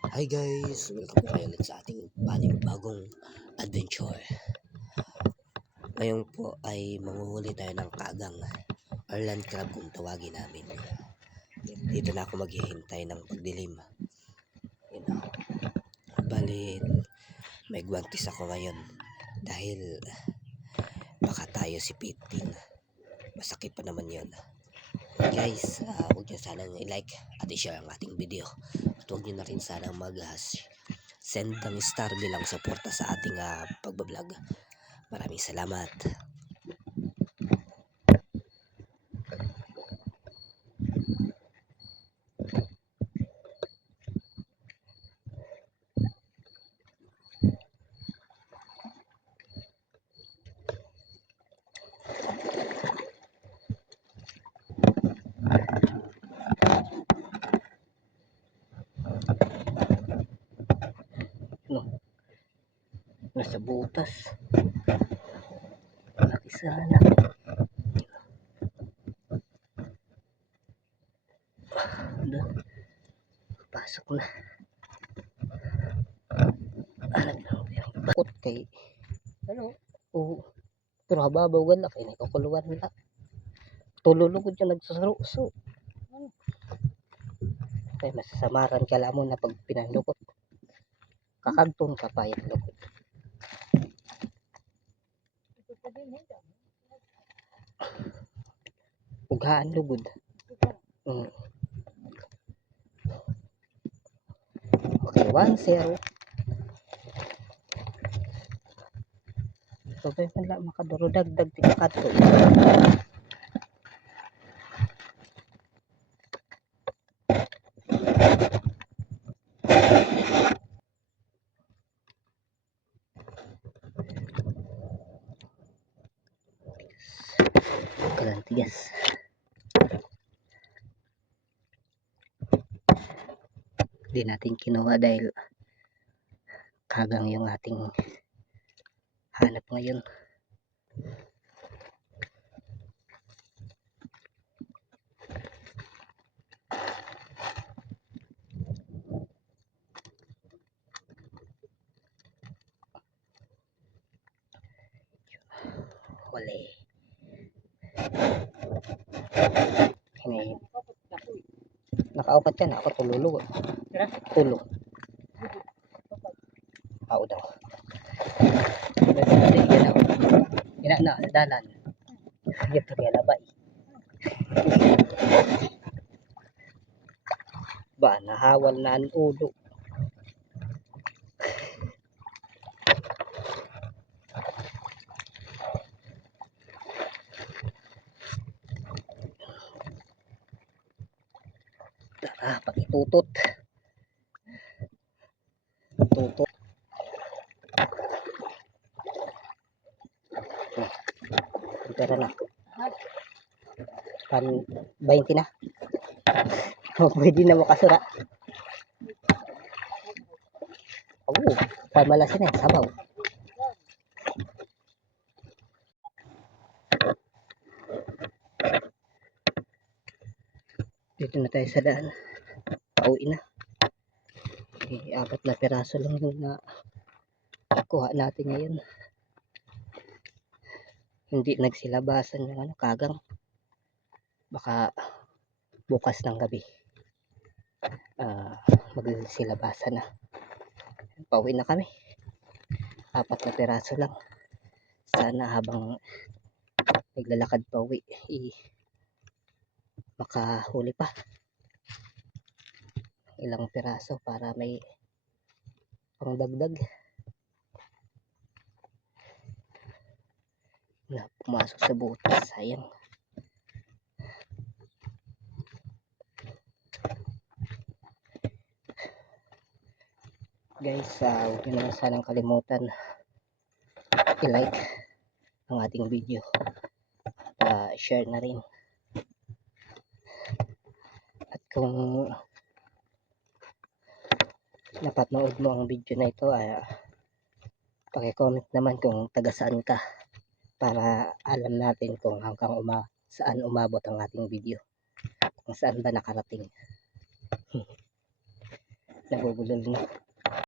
Hi guys! Welcome po kayo ulit sa ating panibagong adventure. Ngayon po ay manguhuli tayo ng kagang or land crab kung tawagin namin. Dito na ako maghihintay ng pagdilim. Yun na. Bali, may guwantes ako ngayon dahil baka tayo sipitin. Masakit pa naman yun. Guys, huwag nyo sanang i-like at i-share ang ating video. At huwag nyo na rin sanang send ng star bilang suporta sa ating pagbablog. Maraming salamat. No, nasa butas. Malaki sana. Pasok na. Bakot kay ano? Oo. Pero hababaw na kay nakakuluan na. Tululugod yung nagsususo. Kaya masasamaran ka lang mo na pag pinandukot. Kakagtong ka pa yung lugod. Ughaan lugod. Okay, 1-0. Sabay man lang makadurudagdag tigakato. Kalantigas. Hindi natin kinuha dahil kagang yung ating hanap ngayon. Huli. Ini nakaupat yan ako tululog. Tulog. Ako daw. Yan na dalan. Dito kaya labay. Ba nahawal na ang ulo. Pakitutot. Tutot. Pera na. Pan 20 na. Pwede na makasura. Oo, pamalasin eh, sabaw. Dito na tayo sa daan. Pauwi na. Apat na piraso lang yung kuha natin ngayon. Hindi nagsilabasan yung kagang. Baka bukas ng gabi magsilabasan na. Pauwi na kami. Apat na piraso lang. Sana habang naglalakad pauwi makahuli pa ilang piraso para may pangdagdag na pumasok sa butas. Sayang. Guys, huwag nyo naman sanang kalimutan i-like ang ating video at share na rin. At kung napanood mo ang video na ito, paki-comment naman kung taga saan ka para alam natin kung hanggang saan umabot ang ating video, kung saan ba nakarating. Nabubulol na.